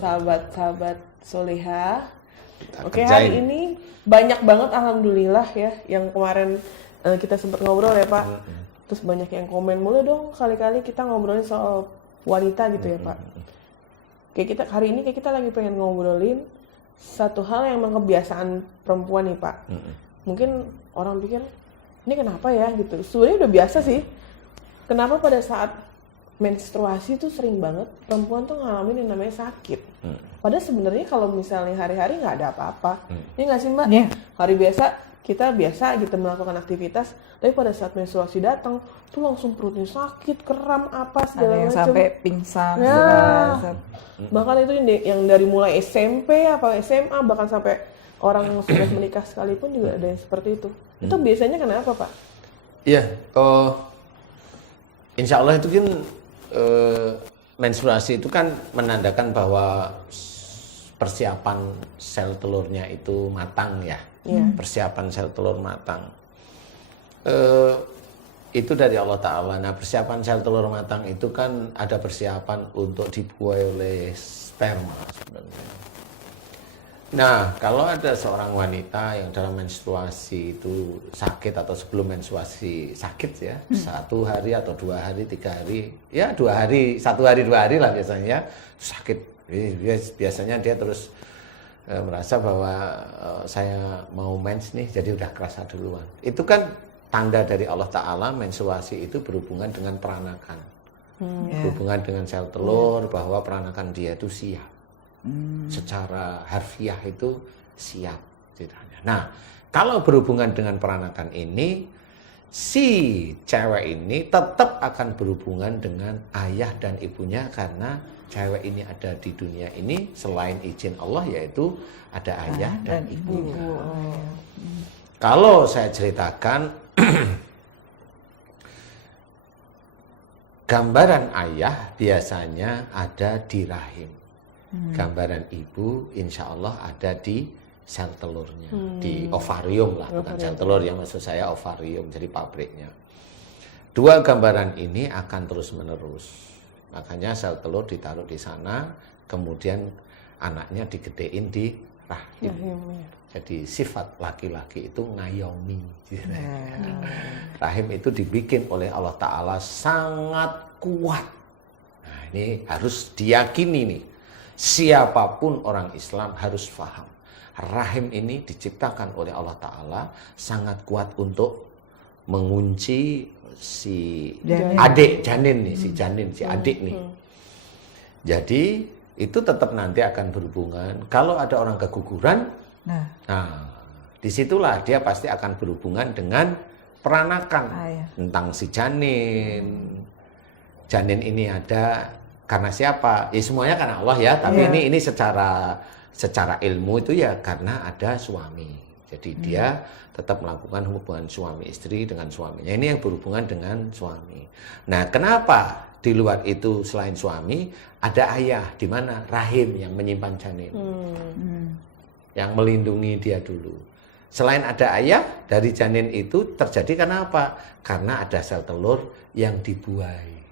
sahabat-sahabat soleha. Kita Oke, kerjain. hari ini banyak banget alhamdulillah ya yang kemarin kita sempat ngobrol ya Pak. Terus banyak yang komen, boleh dong kali-kali kita ngobrolin soal wanita gitu ya Pak. Kayak kita hari ini kayak kita lagi pengen ngobrolin satu hal yang emang kebiasaan perempuan nih Pak. Mungkin orang pikir ini kenapa ya gitu. Sebenarnya udah biasa sih. Kenapa pada saat menstruasi tuh sering banget perempuan tuh ngalamin yang namanya sakit. Padahal sebenarnya kalau misalnya hari-hari nggak ada apa-apa. Ini nggak sih Mbak? Iya. Hari biasa kita biasa gitu melakukan aktivitas, tapi pada saat menstruasi datang tuh langsung perutnya sakit, kram apa Ada segala yang macam. sampai pingsan. Ya. segala. Bahkan itu yang dari mulai SMP apa SMA bahkan sampai orang yang sudah menikah sekalipun juga ada yang seperti itu. Itu biasanya kenapa Pak? Iya, insya Allah itu kan menstruasi itu kan menandakan bahwa persiapan sel telurnya itu matang ya. Persiapan sel telur matang. Itu dari Allah Ta'ala. Nah, persiapan sel telur matang itu kan ada persiapan untuk dibuai oleh sperma sebenarnya. Nah, kalau ada seorang wanita yang dalam menstruasi itu sakit atau sebelum menstruasi sakit ya, 1 hari atau 2 hari, 3 hari, ya 2 hari, 1 hari, 2 hari lah biasanya sakit. Biasanya dia terus merasa bahwa saya mau mens nih, jadi udah kerasa duluan. Itu kan tanda dari Allah Ta'ala menstruasi itu berhubungan dengan peranakan, berhubungan dengan sel telur, bahwa peranakan dia itu siap. Secara harfiah itu siap ceritanya. Nah, kalau berhubungan dengan peranakan ini, si cewek ini tetap akan berhubungan dengan ayah dan ibunya karena cewek ini ada di dunia ini selain izin Allah yaitu ada ayah dan ibunya. Kalau saya ceritakan gambaran ayah biasanya ada di rahim. Gambaran ibu insya Allah ada di sel telurnya, di ovarium lah, bukan sel telur yang maksud saya ovarium, jadi pabriknya. 2 gambaran ini akan terus menerus, makanya sel telur ditaruh di sana, kemudian anaknya digedein di rahim. Jadi sifat laki-laki itu ngayomi. Rahim itu dibikin oleh Allah Ta'ala sangat kuat. Nah, ini harus diyakini nih. Siapapun orang Islam harus paham. Rahim ini diciptakan oleh Allah Ta'ala sangat kuat untuk mengunci si adik janin nih, si adik nih. Jadi itu tetap nanti akan berhubungan. Kalau ada orang keguguran, nah disitulah dia pasti akan berhubungan dengan peranakan tentang si janin. Janin ini ada karena siapa? Ya semuanya karena Allah ya. Tapi ini secara ilmu itu ya karena ada suami. Jadi dia tetap melakukan hubungan suami istri dengan suaminya. Ini yang berhubungan dengan suami. Nah, kenapa di luar itu selain suami ada ayah di mana rahim yang menyimpan janin, yang melindungi dia dulu. Selain ada ayah dari janin itu terjadi karena apa? Karena ada sel telur yang dibuai.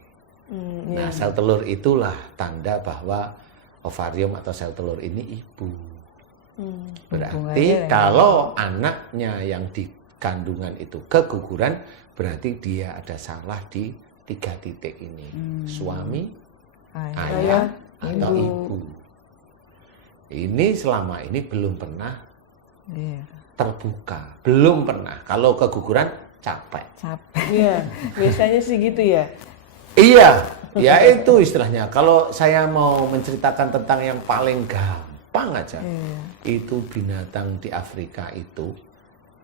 Nah, sel telur itulah tanda bahwa ovarium atau sel telur ini ibu. Berarti kalau anaknya yang di kandungan itu keguguran, berarti dia ada salah di 3 titik ini. Suami, ayah, atau ibu. Ini selama ini belum pernah terbuka. Belum pernah. Kalau keguguran, capek. Iya, biasanya sih gitu ya. Iya, ya itu istilahnya. Kalau saya mau menceritakan tentang yang paling gampang aja, itu binatang di Afrika itu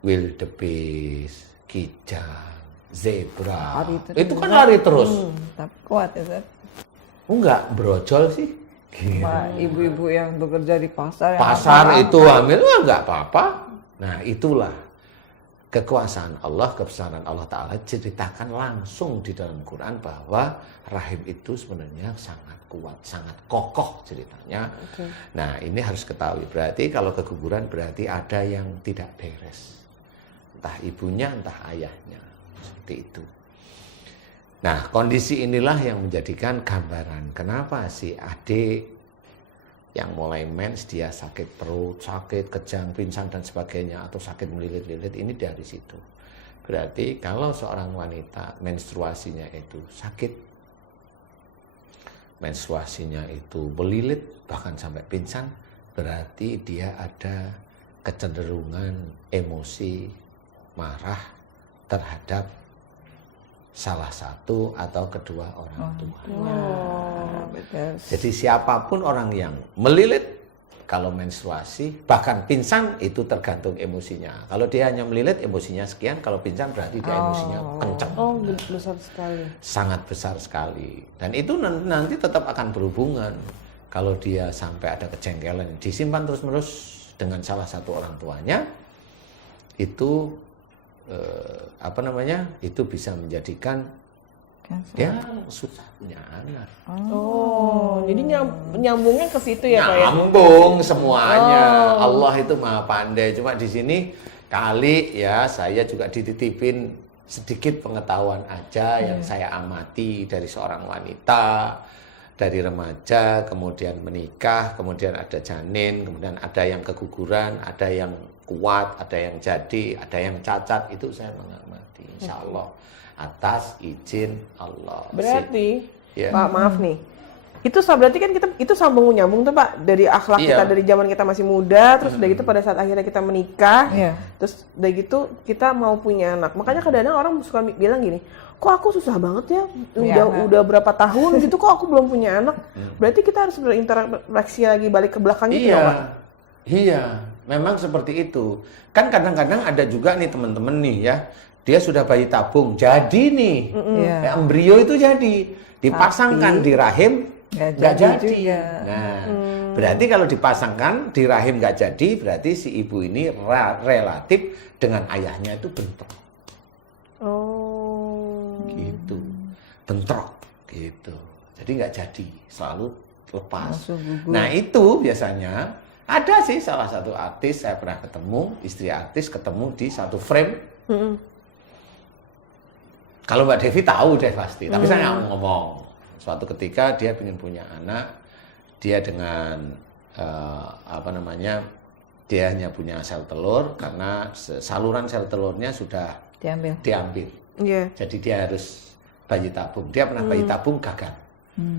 wildebeest, kijang, zebra. Itu kan lari terus. Tapi kuat ya, Enggak, brojol sih. Ibu-ibu yang bekerja di pasar. Pasar itu hamil enggak apa-apa. Nah, itulah kekuasaan Allah, kebesaran Allah Ta'ala ceritakan langsung di dalam Quran bahwa rahim itu sebenarnya sangat kuat, sangat kokoh ceritanya. Nah, ini harus ketahui. Berarti kalau keguguran berarti ada yang tidak beres. Entah ibunya, entah ayahnya. Seperti itu. Nah, kondisi inilah yang menjadikan gambaran kenapa si adik Yang mulai mens dia sakit perut, sakit, kejang, pingsan dan sebagainya, atau sakit melilit-lilit, ini dari situ. Berarti kalau seorang wanita menstruasinya itu sakit, menstruasinya itu melilit bahkan sampai pingsan, berarti dia ada kecenderungan emosi marah terhadap salah satu atau kedua orang tua. Betul. Jadi siapapun orang yang melilit kalau menstruasi, bahkan pingsan, itu tergantung emosinya. Kalau dia hanya melilit, emosinya sekian. Kalau pingsan berarti dia emosinya kencang. Oh, besar sekali. Sangat besar sekali. Dan itu nanti tetap akan berhubungan. Kalau dia sampai ada kejengkelan, disimpan terus-menerus dengan salah satu orang tuanya, itu itu bisa menjadikan dia susah punya anak. Oh, jadi nyambungnya ke situ ya Pak ya? Nyambung semuanya. Allah itu maha pandai. Cuma di sini kali ya saya juga dititipin sedikit pengetahuan aja yang saya amati dari seorang wanita, dari remaja, kemudian menikah, kemudian ada janin, kemudian ada yang keguguran, ada yang kuat, ada yang jadi, ada yang cacat. Itu saya mengamati, insya Allah atas izin Allah. Berarti Ya. Pak, maaf nih, itu berarti kan kita itu sambung menyambung tuh Pak, dari akhlak Iya. kita dari zaman kita masih muda, terus udah gitu pada saat akhirnya kita menikah, Iya. terus udah gitu kita mau punya anak. Makanya kadang-kadang orang suka bilang gini, kok aku susah banget ya, udah berapa tahun gitu kok aku belum punya anak. Berarti kita harus berinteraksi lagi balik ke belakang gitu ya Pak? Iya, memang seperti itu. Kan kadang-kadang ada juga nih teman-teman nih ya, dia sudah bayi tabung, jadi nih, Iya. embrio itu jadi, dipasangkan di rahim, nggak jadi. juga. Nah, berarti kalau dipasangkan di rahim nggak jadi, berarti si ibu ini relatif dengan ayahnya itu bentrok. Oh. Gitu, bentrok gitu. Jadi nggak jadi, selalu lepas. Langsung gugur. Nah itu biasanya ada sih salah satu artis saya pernah ketemu, istri artis ketemu di satu frame. Kalau Mbak Devi tahu deh pasti, tapi saya nggak mau ngomong. Suatu ketika dia ingin punya anak, dia dengan dia hanya punya sel telur karena saluran sel telurnya sudah diambil. Iya. Jadi dia harus bayi tabung. Dia pernah bayi tabung gagal.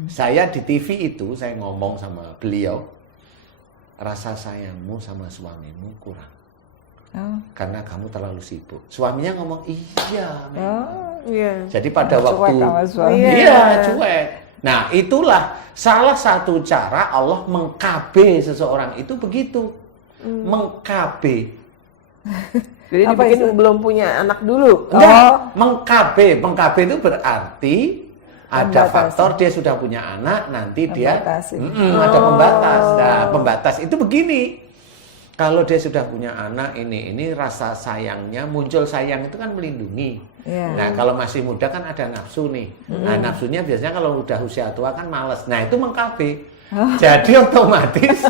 Saya di TV itu saya ngomong sama beliau, rasa sayangmu sama suamimu kurang. Karena kamu terlalu sibuk. Suaminya ngomong iya. Iya. Jadi pada waktu cuek. Nah itulah salah satu cara Allah meng-KB seseorang itu begitu. Meng-KB. Jadi dibikin belum punya anak dulu. Enggak, meng-KB. Meng-KB itu berarti ada faktor dia sudah punya anak, nanti dia ada pembatas. Nah, pembatas itu begini. Kalau dia sudah punya anak ini rasa sayangnya muncul, sayang itu kan melindungi. Nah, kalau masih muda kan ada nafsu nih. Nah, nafsunya biasanya kalau udah usia tua kan males. Nah, itu meng-KB. Jadi otomatis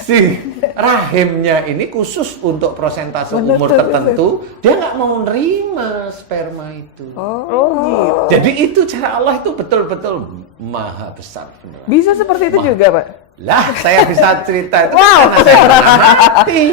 si rahimnya ini khusus untuk prosentase umur tertentu, dia nggak mau nerima sperma itu. Gitu. Jadi itu cara Allah itu betul-betul maha besar. Beneran. Bisa seperti itu juga Pak? Lah, saya bisa cerita itu karena saya mengamati.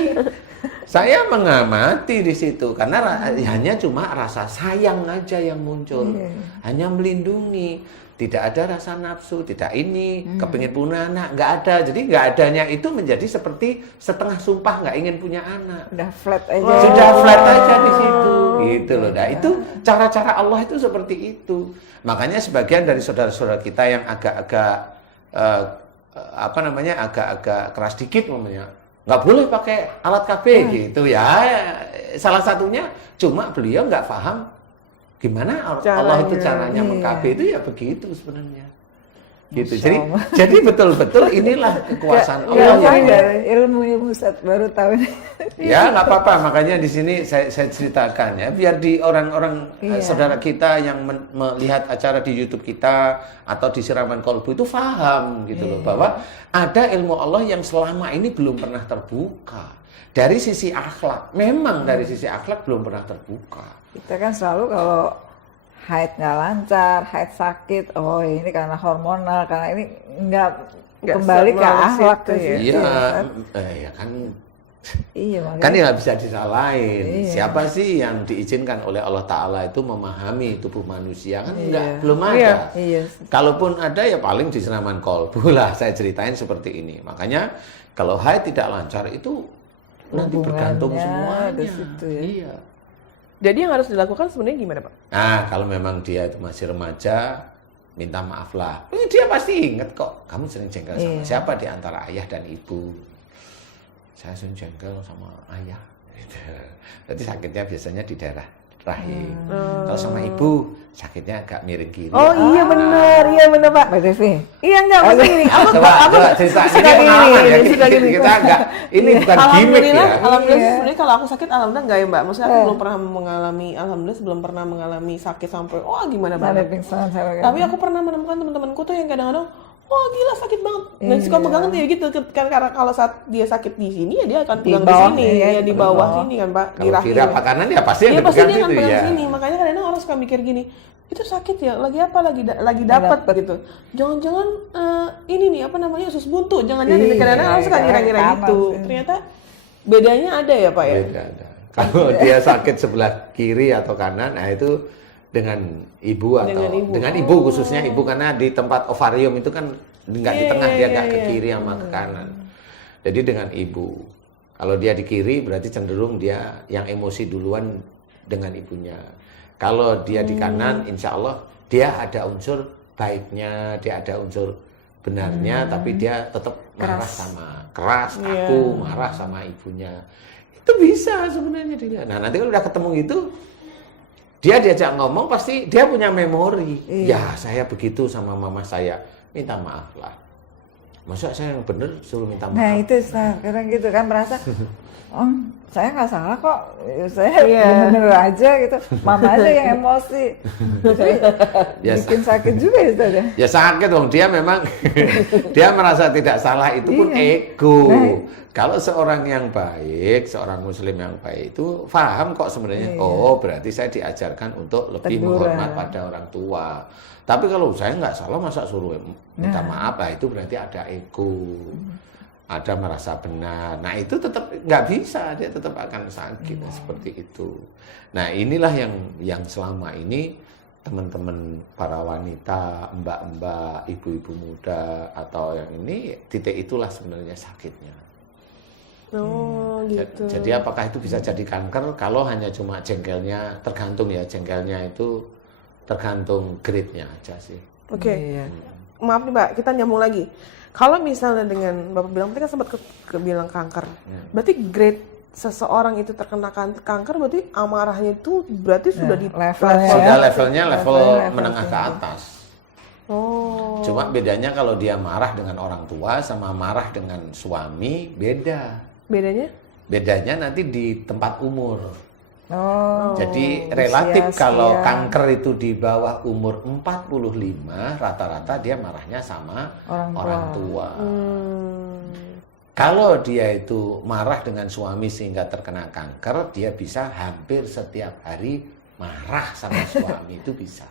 Saya mengamati di situ karena hanya cuma rasa sayang aja yang muncul, hanya melindungi, tidak ada rasa nafsu, tidak ini kepingin punya anak, nggak ada. Jadi nggak adanya itu menjadi seperti setengah sumpah nggak ingin punya anak. Udah flat aja. Sudah flat aja di situ, gitu loh. Nah itu cara-cara Allah itu seperti itu. Makanya sebagian dari saudara-saudara kita yang agak-agak agak-agak keras dikit namanya, nggak boleh pakai alat KB gitu ya. Salah satunya cuma beliau nggak paham gimana Allah itu caranya meng-KB itu ya begitu sebenarnya. Gitu. Jadi betul-betul inilah kekuasaan Allah. Ilmu Ustaz baru tahu ini. Ya nggak apa-apa, makanya di sini saya ceritakan ya, biar di orang-orang saudara kita yang melihat acara di YouTube kita atau di Siraman Kolbu itu paham gitu loh, bahwa ada ilmu Allah yang selama ini belum pernah terbuka. Dari sisi akhlak, memang dari sisi akhlak belum pernah terbuka. Kita kan selalu kalau haid nggak lancar, haid sakit, oh ini karena hormonal, karena ini Nggak kembali ke semales akhlak itu ke ya. situ. Iya, Kan? ya kan. Iya, Kan makanya. ya nggak bisa disalahin. Iya. Siapa sih yang diizinkan oleh Allah Ta'ala itu memahami tubuh manusia? Kan Iya. belum ada. Iya. Iya. Kalaupun ada ya paling di senaman kolbu lah, saya ceritain seperti ini. Makanya kalau haid tidak lancar itu nanti bergantung Hubungannya semuanya. ke situ ya. Iya. Jadi yang harus dilakukan sebenarnya gimana, Pak? Nah, kalau memang dia itu masih remaja, minta maaf lah. Dia pasti ingat kok, kamu sering jengkel sama Iya. siapa di antara ayah dan ibu. Saya sering jengkel sama ayah. Gitu. Berarti sakitnya biasanya di daerah rahim. Kalau sama ibu, sakitnya agak miring kiri. Oh iya benar Pak. Mbak Devi. Iya enggak mesti gini. Aku coba cerita suka ini pengalaman gini, ya. suka gini. Kita enggak, ini bukan gimmick Alhamdulillah, ya. alhamdulillah Iya. sebenarnya kalau aku sakit alhamdulillah enggak ya Mbak. Maksudnya aku belum pernah mengalami, alhamdulillah belum pernah mengalami sakit sampai wah gimana Sampai banget. pingsan sampai Tapi aku pernah menemukan teman-temanku tuh yang kadang-kadang wah gila sakit banget. Dan suka Iya. pegangan tuh ya gitu kan karena kalau saat dia sakit di sini ya dia akan Di pegang di bawah, sini iya, ya di bawah sini kan Pak, di Kalau rahim. kiri apa kanan ya pasti Iya yang pasti dipegang dia akan itu pegang ya. sini. Makanya kadang-kadang orang suka mikir gini, itu sakit ya, lagi apa lagi dapat gitu. Jangan-jangan ini nih apa namanya usus buntu. Jangan-jangan Iya, kadang-kadang orang suka ngira-ngira panas, gitu. iya. Ternyata bedanya ada ya Pak ya. Beda ada. Kalau dia sakit sebelah kiri atau kanan, nah itu dengan ibu atau Dengan ibu. ibu khususnya ibu karena di tempat ovarium itu kan nggak di tengah, dia nggak ke kiri sama ke kanan. Jadi dengan ibu. Kalau dia di kiri berarti cenderung dia yang emosi duluan dengan ibunya. Kalau dia di kanan, insya Allah dia ada unsur baiknya, dia ada unsur benarnya, tapi dia tetap marah sama keras, kaku, marah sama ibunya. Itu bisa sebenarnya dia. Nah nanti kalau udah ketemu gitu, dia diajak ngomong pasti dia punya memori. Ya saya begitu sama mama saya, minta maaf lah. Masa saya yang bener suruh minta maaf? Nah itu sekarang gitu kan merasa, oh saya nggak salah kok, saya bener aja gitu, mama aja yang emosi, jadi Ya, bikin sakit juga ya Ustaz ya. Ya sakit dong, dia memang dia merasa tidak salah itu pun Iya. ego. Nah. Kalau seorang yang baik, seorang muslim yang baik itu paham kok sebenarnya. Oh berarti saya diajarkan untuk lebih Teguran. menghormat pada orang tua. Tapi kalau saya nggak salah masa suruh minta maaf, lah itu berarti ada ego. Ada merasa benar. Nah itu tetap nggak bisa, dia tetap akan sakit seperti itu. Nah inilah yang selama ini teman-teman para wanita, mbak-mbak, ibu-ibu muda atau yang ini titik itulah sebenarnya sakitnya. Oh gitu. Jadi apakah itu bisa jadi kanker? Kalau hanya cuma jengkelnya, tergantung ya jengkelnya itu tergantung grade-nya aja sih. Oke. Iya. Maaf nih Mbak, kita nyambung lagi. Kalau misalnya dengan Bapak bilang tadi kan sempat kebilang kanker. Berarti grade seseorang itu terkena kanker berarti amarahnya itu berarti sudah di levelnya. Sudah levelnya level Level menengah ke tinggi. atas. Oh. Cuma bedanya kalau dia marah dengan orang tua sama marah dengan suami beda. Bedanya? Bedanya nanti di tempat umur. Oh, Jadi relatif usia, kalau usia. kanker itu di bawah umur 45, rata-rata dia marahnya sama orang tua. Kalau dia itu marah dengan suami sehingga terkena kanker, dia bisa hampir setiap hari marah sama suami itu bisa.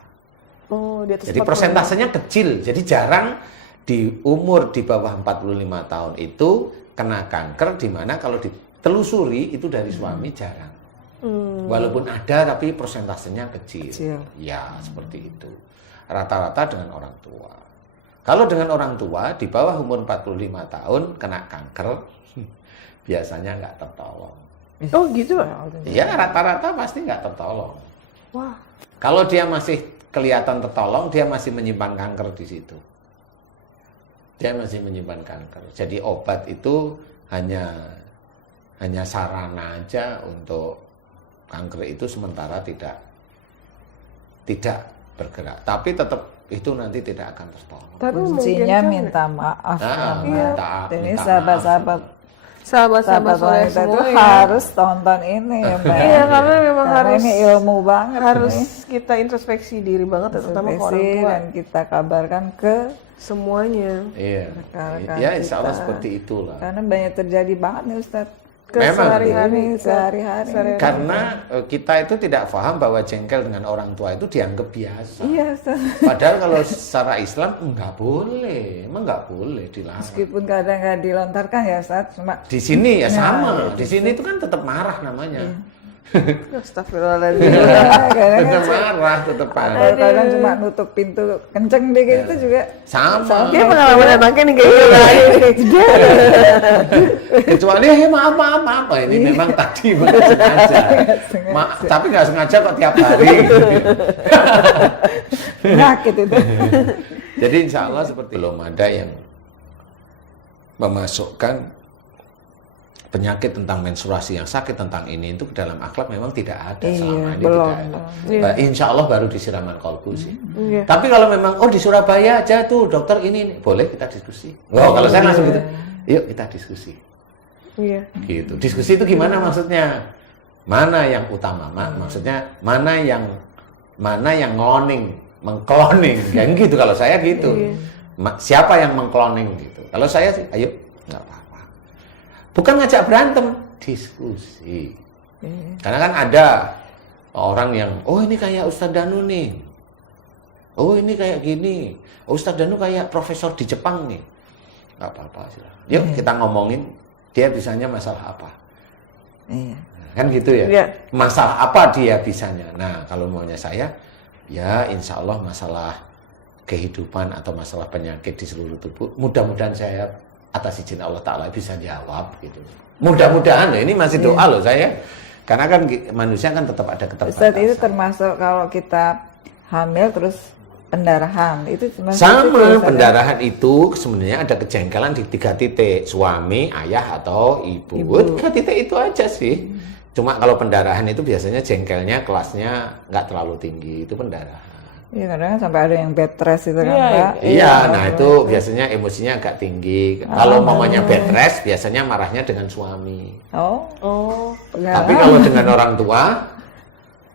Oh, di atas Jadi 45. persentasenya kecil. Jadi jarang di umur di bawah 45 tahun itu kena kanker, di mana kalau ditelusuri itu dari suami jarang. Walaupun ada tapi persentasenya kecil. Ya, seperti itu. Rata-rata dengan orang tua. Kalau dengan orang tua di bawah umur 45 tahun kena kanker, biasanya nggak tertolong. Oh, gitu, Pak. Ya, rata-rata pasti nggak tertolong. Wah. Kalau dia masih kelihatan tertolong, dia masih menyimpan kanker di situ. Dia masih menyimpan kanker. Jadi obat itu hanya sarana aja untuk kanker itu sementara tidak bergerak. Tapi tetap itu nanti tidak akan tertolong. Tapi Kuncinya mungkin minta maaf. Nah, kan, minta Ini maaf. sahabat-sahabat sahabat-sahabat soleh wanita itu semua ya. harus tonton ini ya Mbak. Iya, karena memang Karena harus ini ilmu banget. harus nih. kita introspeksi diri banget ya, terutama ke orang Introspeksi tua. dan kita kabarkan ke semuanya. Iya. rekan-rekan Ya, insya Allah kita. seperti itulah. karena banyak terjadi banget nih Ustadz. ke Memang. sehari-hari, Sehari-hari. Karena kita itu tidak paham bahwa jengkel dengan orang tua itu dianggap biasa. Iya, Padahal kalau secara Islam enggak boleh, emang enggak boleh dilarang. meskipun kadang nggak dilontarkan ya Ustaz, cuma Di sini ya Nah, sama, di sini itu kan tetap marah namanya. Astagfirullahaladzim. kadang Tetap kan marah, tetap marah. kadang cuma nutup pintu kenceng dikit itu juga Sama. Dia pengalaman anaknya nih kayak gitu. Kecuali maaf. Ini memang tadi bukan sengaja. Tapi nggak sengaja kok tiap hari. penyakit itu. Jadi insya Allah seperti belum ada yang memasukkan penyakit tentang menstruasi yang sakit tentang ini itu ke dalam akhlak memang tidak ada selama ini belum. tidak ada. Iya. Insya Allah baru di siraman kolbu sih. Iya. Tapi kalau memang di Surabaya aja tuh dokter ini boleh kita diskusi. Kalau saya langsung gitu, yuk kita diskusi. Iya. Gitu. Diskusi itu gimana maksudnya? Mana yang utama? Maksudnya mana yang mengkloning? Kan gitu kalau saya gitu. Siapa yang mengkloning gitu? Kalau saya sih, ayo nggak apa-apa. Bukan ngajak berantem, diskusi. Karena kan ada orang yang, ini kayak Ustadz Danu nih. Oh ini kayak gini. Ustadz Danu kayak profesor di Jepang nih. Nggak apa-apa. Yuk kita ngomongin dia bisanya masalah apa. Iya. Kan gitu ya. Iya. Masalah apa dia bisanya. Nah kalau maunya saya, ya insya Allah masalah kehidupan atau masalah penyakit di seluruh tubuh, mudah-mudahan saya atas izin Allah Ta'ala bisa jawab gitu. Mudah-mudahan ini masih doa loh saya. Karena kan manusia kan tetap ada keterbatasan. Ustaz, itu termasuk kalau kita hamil terus pendarahan itu sama pendarahan itu sebenarnya ada kejengkelan di 3 titik, suami, ayah atau ibu. 3 titik itu aja sih. Cuma kalau pendarahan itu biasanya jengkelnya kelasnya nggak terlalu tinggi, itu pendarahan. Iya, kadang kan sampai ada yang bed rest itu kan Iya, Pak. Iya, nah itu biasanya emosinya agak tinggi. Kalau mamanya bed rest, biasanya marahnya dengan suami. Oh, Tapi kalau dengan orang tua,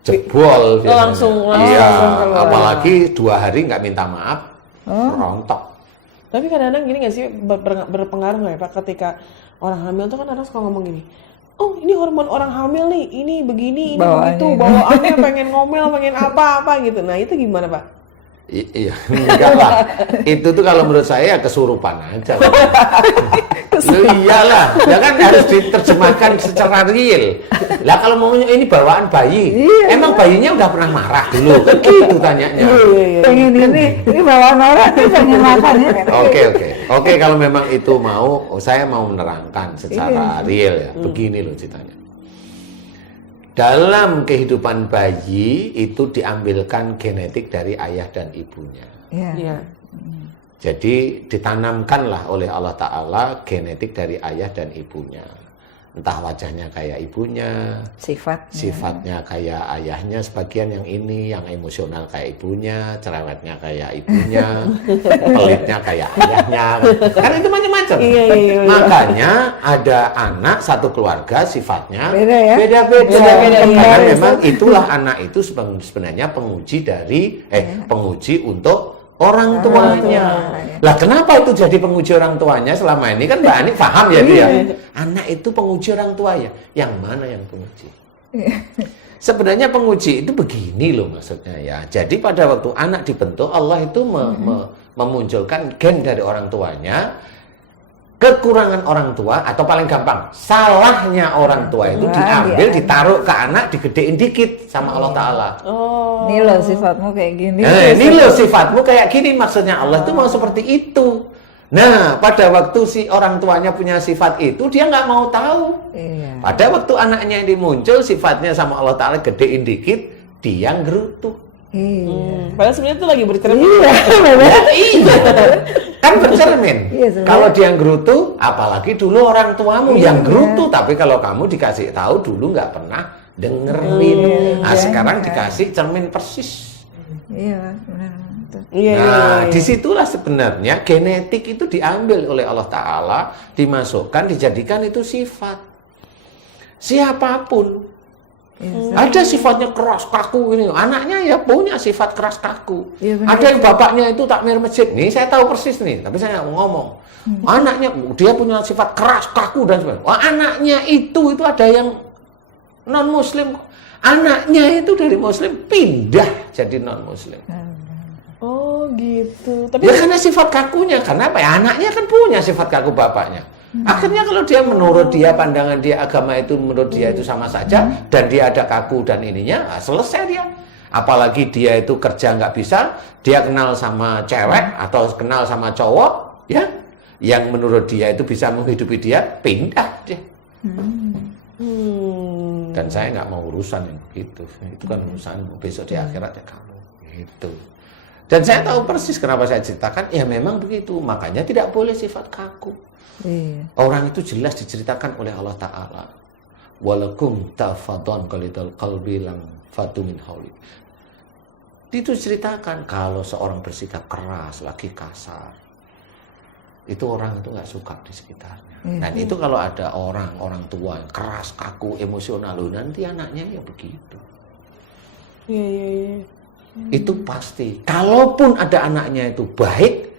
jebol biasanya. Langsung Iya, keluar. apalagi 2 hari nggak minta maaf, rontok. Tapi kadang-kadang gini nggak sih berpengaruh nggak ya Pak ketika orang hamil tuh kan orang suka ngomong gini, oh ini hormon orang hamil nih, ini begini, ini begitu, bawaannya pengen ngomel, pengen apa-apa gitu. Nah itu gimana Pak? Iya, enggak lah. Itu tuh kalau menurut saya kesurupan aja. Loh iyalah, ya kan harus diterjemahkan secara real. Lah kalau mau ini bawaan bayi, emang bayinya udah pernah marah dulu? Kan gitu tanyanya. pengen ini bawaan orang ini pengen makan ya. Oke, kalau memang itu mau, saya mau menerangkan secara real ya. Begini loh ceritanya. Dalam kehidupan bayi itu diambilkan genetik dari ayah dan ibunya. Iya. Jadi ditanamkanlah oleh Allah Ta'ala genetik dari ayah dan ibunya. Entah wajahnya kayak ibunya, sifatnya kayak ayahnya, sebagian yang ini, yang emosional kayak ibunya, cerewetnya kayak ibunya, pelitnya kayak ayahnya. Kan itu macam-macam. Iya. Makanya ada anak satu keluarga sifatnya Beda ya? beda-beda. Beda-beda, Karena iya. memang itulah anak itu sebenarnya penguji dari penguji untuk orang tuanya. Lah kenapa itu jadi penguji orang tuanya selama ini? Kan Mbak Ani paham ya dia. Anak itu penguji orang tua ya. Yang mana yang penguji? Sebenarnya penguji itu begini loh maksudnya ya. Jadi pada waktu anak dibentuk, Allah itu memunculkan gen dari orang tuanya. Kekurangan orang tua atau paling gampang salahnya orang tua itu diambil, ditaruh ke anak, digedein dikit sama Allah Ta'ala. Ini loh sifatmu kayak gini. Ini loh sifatmu kayak gini, maksudnya Allah itu mau seperti itu. Nah pada waktu si orang tuanya punya sifat itu, dia nggak mau tahu. Iya. Pada waktu anaknya ini muncul sifatnya sama Allah Ta'ala gedein dikit, dia ngerutuk. Padahal sebenarnya itu lagi bercermin. Iya, kan bercermin. Iya, sebenarnya. Kalau dia gerutu, apalagi dulu orang tuamu yang gerutu, tapi kalau kamu dikasih tahu dulu nggak pernah dengerin. Nah sekarang dikasih cermin persis. Iya, benar. Nah disitulah sebenarnya genetik itu diambil oleh Allah Ta'ala, dimasukkan, dijadikan itu sifat. Siapapun Ada sifatnya keras kaku ini, anaknya ya punya sifat keras kaku. Iya, benar. Ada yang bapaknya itu takmir masjid, nih saya tahu persis nih, tapi saya nggak mau ngomong. Anaknya dia punya sifat keras kaku dan sebagainya. Wah, anaknya itu ada yang non muslim, anaknya itu dari muslim pindah jadi non muslim. Oh gitu. Tapi Ya karena sifat kakunya, karena apa ya? Anaknya kan punya sifat kaku bapaknya. Akhirnya kalau dia menurut dia, pandangan dia, agama itu menurut dia itu sama saja, dan dia ada kaku dan ininya, selesai dia. Apalagi dia itu kerja nggak bisa, dia kenal sama cewek atau kenal sama cowok, ya, yang menurut dia itu bisa menghidupi dia, pindah dia. Dan saya nggak mau urusan yang begitu. Itu kan urusan besok di akhirat ya kamu. Gitu. Dan saya tahu persis kenapa saya ceritakan, ya memang begitu. Makanya tidak boleh sifat kaku. Iya. Orang itu jelas diceritakan oleh Allah Ta'ala. Walakum tafadon qalidal qalbi lam fatu min hauli. Itu ceritakan kalau seorang bersikap keras, lagi kasar, itu orang itu nggak suka di sekitarnya. Dan itu kalau ada orang tua yang keras, kaku, emosional, nanti anaknya ya begitu. iya. Itu pasti. Kalaupun ada anaknya itu baik,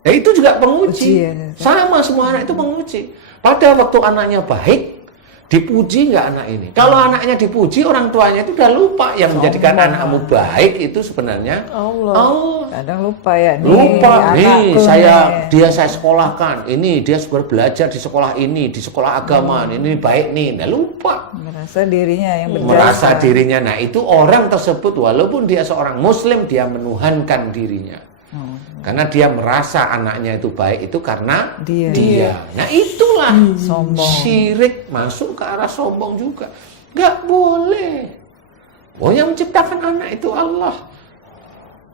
ya itu juga penguji. Sama semua anak itu penguji. Pada waktu anaknya baik, dipuji nggak anak ini? Kalau anaknya dipuji, orang tuanya itu udah lupa. Yang menjadikan anakmu baik itu sebenarnya Allah. Kadang lupa ya. Lupa nih, anakku dia saya sekolahkan. Ini dia sudah belajar di sekolah ini, di sekolah agama. Ini baik nih. Nah, lupa. Merasa dirinya yang berjasa. Merasa dirinya. Nah, itu orang tersebut walaupun dia seorang muslim, dia menuhankan dirinya. Karena dia merasa anaknya itu baik itu karena dia. Nah, itulah sombong. Syirik masuk ke arah sombong juga. Nggak boleh. Oh, yang menciptakan anak itu Allah.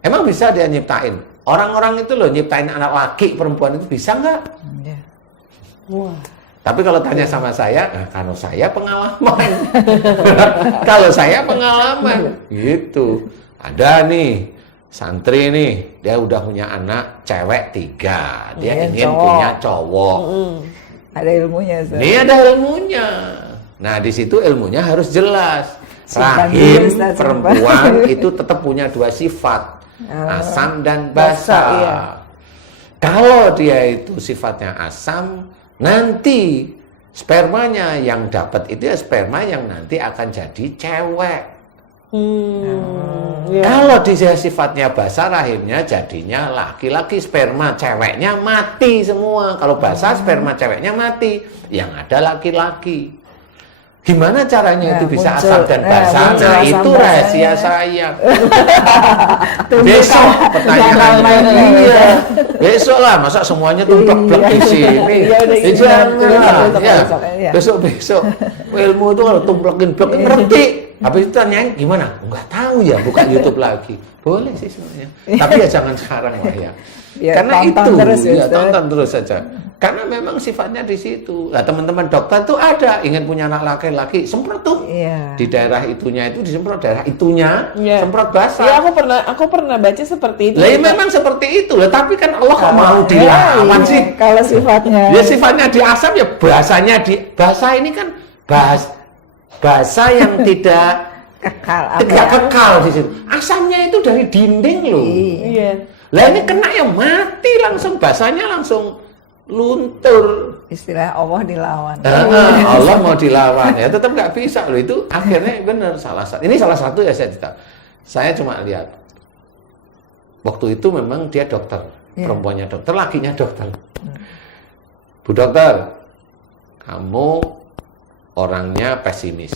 Emang bisa dia nyiptain? Orang-orang itu loh nyiptain anak laki, perempuan itu bisa nggak? Iya. Wah. Tapi kalau tanya sama saya, nah, kalau saya pengalaman. Kalau saya pengalaman, gitu. Ada nih. Santri nih, dia udah punya anak cewek 3, dia ingin punya cowok. Ada ilmunya. Ini ada ilmunya. Nah, di situ ilmunya harus jelas. Rahim perempuan itu tetap punya 2 sifat, asam dan basah. Iya. Kalau dia itu sifatnya asam, nanti spermanya yang dapat itu ya sperma yang nanti akan jadi cewek. Kalau dia sifatnya basah, rahimnya jadinya laki-laki, sperma ceweknya mati semua. Kalau basah, sperma ceweknya mati, yang ada laki-laki. Gimana caranya itu bisa asam dan basah? Nah, itu rahasia saya. Besok pertanyaannya. Iya. Besok lah, masa semuanya tumplek-plek di sini. Besok-besok. Ilmu itu kalau tumplekin-plekin ngerti. Habis itu tanyain gimana? Enggak tahu ya, buka YouTube lagi. Boleh sih sebenarnya. Tapi ya jangan sekarang lah ya. Karena itu terus, ya tonton terus saja. Karena memang sifatnya di situ. Nah, teman-teman dokter tuh ada ingin punya anak laki-laki, semprot tuh. Di daerah itunya itu disemprot, daerah itunya semprot basah. Iya, aku pernah baca seperti itu. Lah, memang seperti itu. Lah, tapi kan Allah kok mau dilawan sih? Kalau sifatnya. Ya sifatnya di asam ya bahasanya di basah ini kan bahasa yang tidak kekal di situ. Asamnya itu dari dinding loh. Iya. Lah ini kena ya mati langsung, basahnya langsung luntur. Istilah Allah dilawan. Allah mau dilawan ya tetap nggak bisa loh, itu akhirnya benar salah satu. Ini salah satu ya saya cerita. Saya cuma lihat waktu itu memang dia dokter, perempuannya dokter, lakinya dokter. Bu dokter, kamu orangnya pesimis,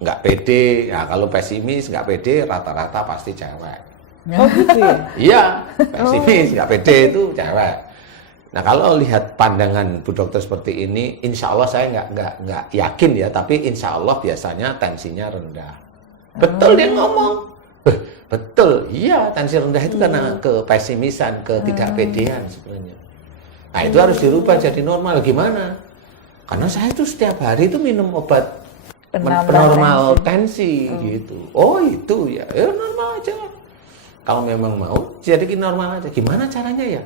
nggak pede. Ya kalau pesimis, nggak pede, rata-rata pasti cewek. Oh gitu ya? Iya, pesimis, nggak pede itu cewek. Nah kalau lihat pandangan Bu Dokter seperti ini, insya Allah saya nggak yakin ya, tapi insya Allah biasanya tensinya rendah. Betul dia ngomong. Betul, iya tensi rendah itu karena kepesimisan, ketidakpedean sebenarnya. Nah itu harus dirubah jadi normal. Gimana? Karena saya itu setiap hari itu minum obat penormal tensi gitu. Oh itu ya normal aja. Kalau memang mau jadi normal aja. Gimana caranya ya?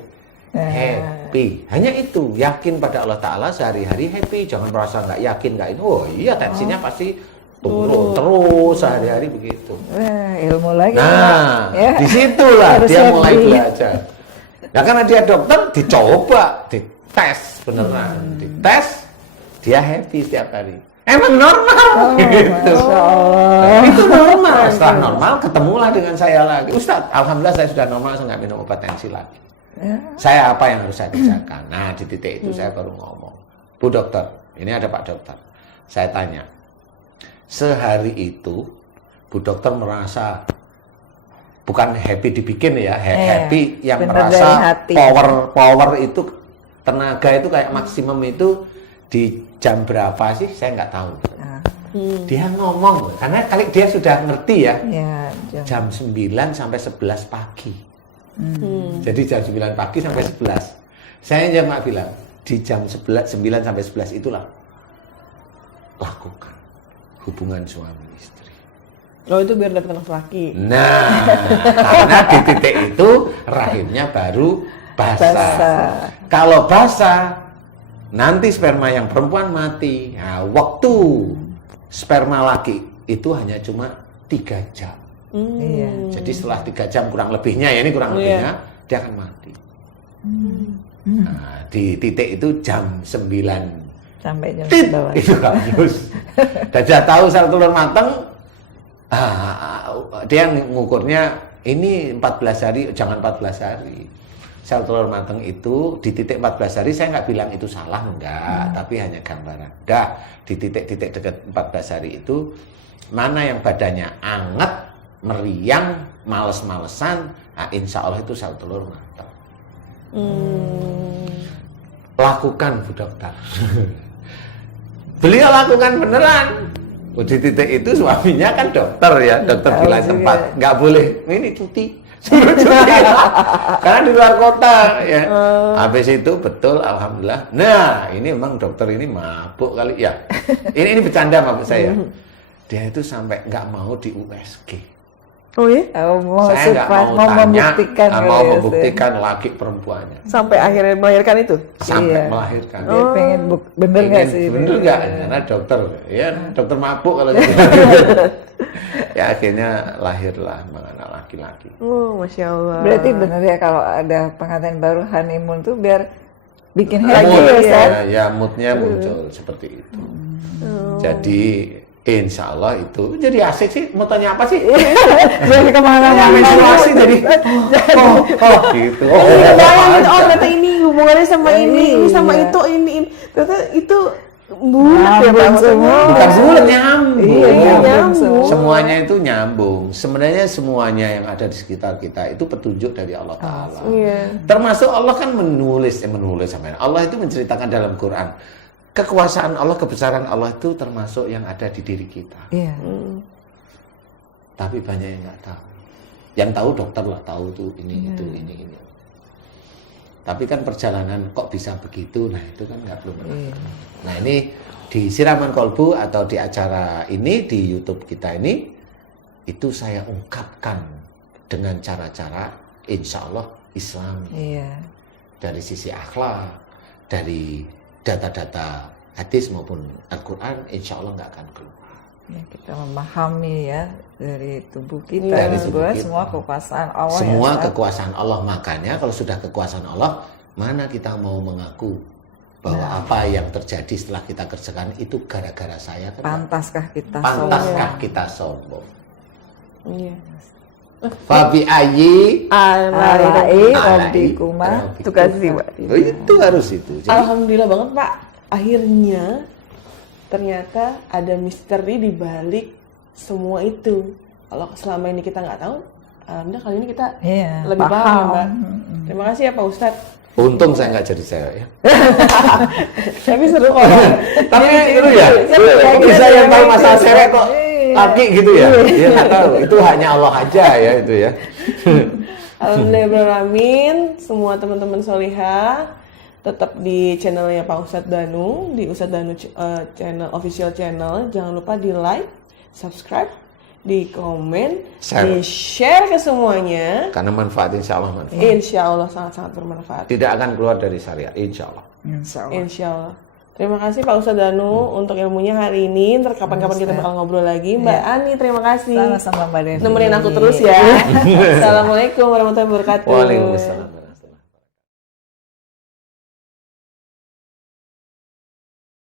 happy. Hanya itu, yakin pada Allah Ta'ala sehari-hari happy. Jangan merasa nggak yakin, nggak itu. Oh iya, tensinya pasti turun terus sehari-hari begitu. Ilmu lagi. Nah, ya. disitulah Harus dia mulai happy. belajar. Nah, karena dia dokter, dicoba, dites beneran. Dites, dia happy setiap hari. Emang normal gitu. Itu normal. Setelah normal ketemulah dengan saya lagi. Ustadz, alhamdulillah saya sudah normal, saya nggak minum obat tensi lagi. Ya. Saya apa yang harus saya kerjakan? Nah, di titik itu saya baru ngomong. Bu dokter, ini ada Pak dokter. Saya tanya, sehari itu Bu dokter merasa bukan happy dibikin ya, happy yang bener merasa dari hati. power itu tenaga itu kayak maksimum itu di jam berapa sih? Saya nggak tahu. Dia ngomong, karena kali dia sudah ngerti ya, jam 9 sampai 11 pagi. Jadi jam 9 pagi sampai 11. Saya cuma bilang, di jam 9 sampai 11 itulah lakukan hubungan suami istri. Oh, itu biar dapat anak laki. Nah, karena di titik itu rahimnya baru basah. Kalau basah, nanti sperma yang perempuan mati. Nah, waktu sperma laki itu hanya cuma 3 jam. Jadi setelah 3 jam kurang lebihnya, ya ini kurang lebihnya, dia akan mati. Nah, di titik itu jam 9 sampai jam itu bagus. Dan dia tahu sel telur matang, dia ngukurnya ini 14 hari, jangan 14 hari. Sel telur matang itu di titik 14 hari, saya nggak bilang itu salah, enggak, tapi hanya gambaran. Enggak, di titik-titik dekat 14 hari itu, mana yang badannya anget, meriang, males-malesan, nah insya Allah itu sel telur matang. Lakukan Bu dokter. Beliau lakukan beneran. Di titik itu suaminya kan dokter ya, dokter di lain tempat, nggak boleh ini cuti. Suruh cuti. Karena di luar kota ya. Habis itu betul alhamdulillah. Nah, ini memang dokter ini mabuk kali ya. Ini bercanda maksud saya. Dia itu sampai nggak mau di USG. Oh iya? Saya nggak mau membuktikan laki perempuannya. Sampai akhirnya melahirkan itu? Sampai melahirkan. Dia pengen bener nggak sih? Bener nggak? Karena dokter, ya dokter mabuk kalau gitu. Ya akhirnya lahirlah anak laki-laki. Oh, Masya Allah. Berarti bener ya kalau ada pengantin baru honeymoon tuh biar bikin Mood, happy ya, ya moodnya muncul seperti itu. Jadi insya Allah itu jadi asik sih. Mau tanya apa sih? jadi kemana-mana menstruasi jadi gitu. Bayangin, ternyata ini hubungannya sama ini sama itu, ini. Ternyata itu bulat ya Pak. Bukan bulat, nyambung. Nyambung. Semuanya itu nyambung. Sebenarnya semuanya yang ada di sekitar kita itu petunjuk dari Allah Ta'ala. Termasuk Allah kan menulis sampai Allah itu menceritakan dalam Quran. Kekuasaan Allah, kebesaran Allah itu termasuk yang ada di diri kita. Tapi banyak yang nggak tahu. Yang tahu dokter lah, tahu tuh ini. Tapi kan perjalanan kok bisa begitu, nah itu kan nggak belum pernah. Nah ini di Siraman Kolbu atau di acara ini di YouTube kita ini, itu saya ungkapkan dengan cara-cara insya Allah Islami. Dari sisi akhlak, dari data-data hadis maupun Al-Quran, insya Allah nggak akan keluar. Ya, kita memahami ya dari tubuh kita, semua kekuasaan Allah. Semua kekuasaan Allah, makanya kalau sudah kekuasaan Allah, mana kita mau mengaku bahwa apa yang terjadi setelah kita kerjakan itu gara-gara saya kan? Pantaskah kita sombong? Fabi ayi alai rabbikuma tukazziban. Itu harus itu. Jadi, alhamdulillah banget Pak. Akhirnya ternyata ada misteri di balik semua itu. Kalau selama ini kita nggak tahu, alhamdulillah kali ini kita lebih paham ya Mbak. Terima kasih ya Pak Ustadz. Untung saya nggak jadi cewek ya. Tapi seru kok. Tapi itu ya, bisa yang tahu masalah cewek kok laki gitu ya. Dia nggak tahu. Itu hanya Allah aja ya itu ya. Alhamdulillah, semua teman-teman solihah tetap di channelnya Pak Ustadz Danu, di Ustadz Danu channel, official channel. Jangan lupa di like, subscribe, di komen, Share. di share ke semuanya. Karena manfaat insya Allah manfaat. Insya Allah sangat-sangat bermanfaat. Tidak akan keluar dari syariat, insya Allah. Insya Allah. Insya Allah. Terima kasih Pak Ustadz Danu untuk ilmunya hari ini. Ntar kapan-kapan kita bakal ngobrol lagi. Mbak Ani, terima kasih. Sama-sama Mbak Devi. Nemenin aku terus ya. Assalamualaikum warahmatullahi wabarakatuh. Waalaikumsalam.